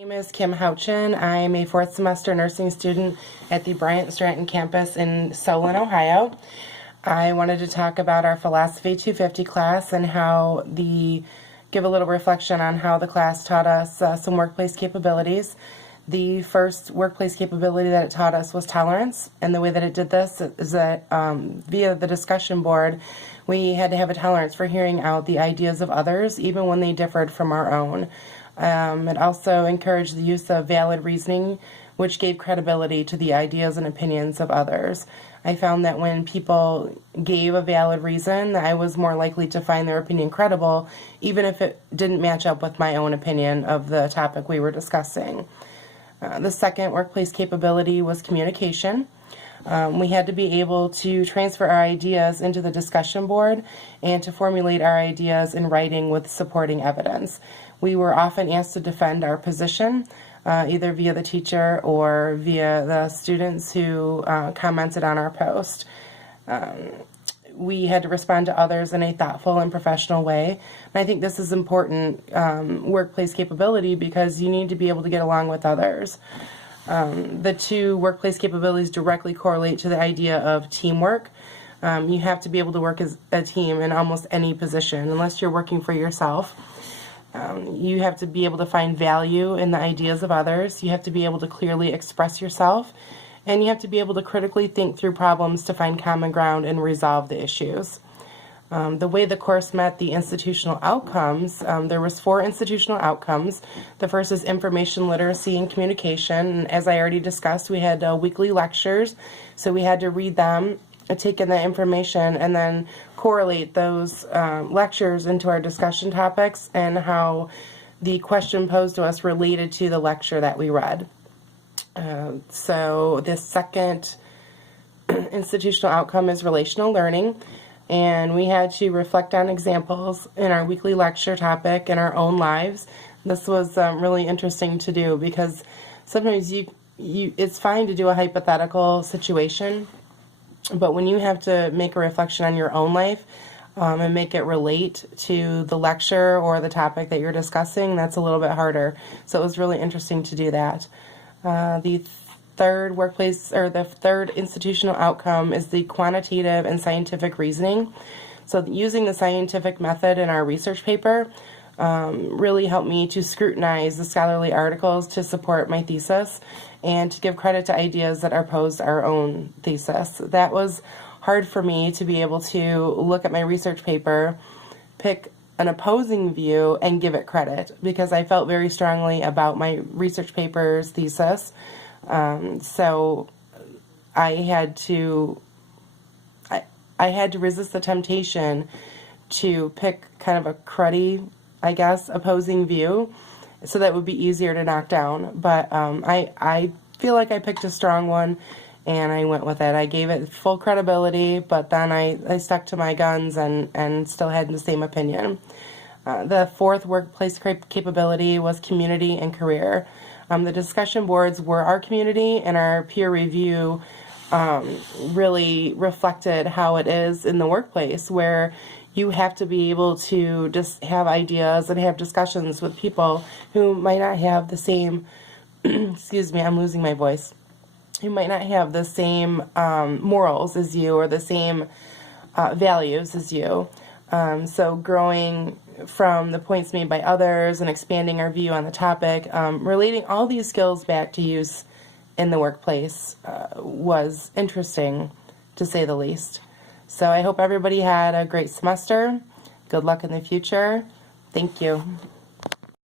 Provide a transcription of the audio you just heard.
My name is Kim Houchin. I am a fourth semester nursing student at the Bryant Stratton campus in Solon, Ohio. I wanted to talk about our Philosophy 250 class and give a little reflection on how the class taught us some workplace capabilities. The first workplace capability that it taught us was tolerance, and the way that it did this is that via the discussion board, we had to have a tolerance for hearing out the ideas of others, even when they differed from our own. It also encouraged the use of valid reasoning, which gave credibility to the ideas and opinions of others. I found that when people gave a valid reason, I was more likely to find their opinion credible, even if it didn't match up with my own opinion of the topic we were discussing. The second workplace capability was communication. We had to be able to transfer our ideas into the discussion board and to formulate our ideas in writing with supporting evidence. We were often asked to defend our position, either via the teacher or via the students who commented on our post. We had to respond to others in a thoughtful and professional way. And I think this is important workplace capability because you need to be able to get along with others. The two workplace capabilities directly correlate to the idea of teamwork. You have to be able to work as a team in almost any position, unless you're working for yourself. You have to be able to find value in the ideas of others. You have to be able to clearly express yourself. And you have to be able to critically think through problems to find common ground and resolve the issues. The way the course met the institutional outcomes, there was 4 institutional outcomes. The first is information literacy and communication. And as I already discussed, we had weekly lectures, so we had to read them, take in the information, and then correlate those lectures into our discussion topics and how the question posed to us related to the lecture that we read. So the second institutional outcome is relational learning. And we had to reflect on examples in our weekly lecture topic in our own lives. This was really interesting to do because sometimes it's fine to do a hypothetical situation, but when you have to make a reflection on your own life and make it relate to the lecture or the topic that you're discussing, that's a little bit harder. So it was really interesting to do that. The third institutional outcome is the quantitative and scientific reasoning. So using the scientific method in our research paper really helped me to scrutinize the scholarly articles to support my thesis and to give credit to ideas that opposed our own thesis. That was hard for me to be able to look at my research paper, pick an opposing view, and give it credit because I felt very strongly about my research paper's thesis. So I had to resist the temptation to pick kind of a cruddy, I guess, opposing view, so that would be easier to knock down. But I feel like I picked a strong one, and I went with it. I gave it full credibility, but then I stuck to my guns and still had the same opinion. The fourth workplace capability was community and career. The discussion boards were our community, and our peer review really reflected how it is in the workplace, where you have to be able to just have ideas and have discussions with people who might not have the same, excuse me, I'm losing my voice, who might not have the same morals as you or the same values as you. So growing from the points made by others and expanding our view on the topic, relating all these skills back to use in the workplace was interesting, to say the least. So I hope everybody had a great semester. Good luck in the future. Thank you.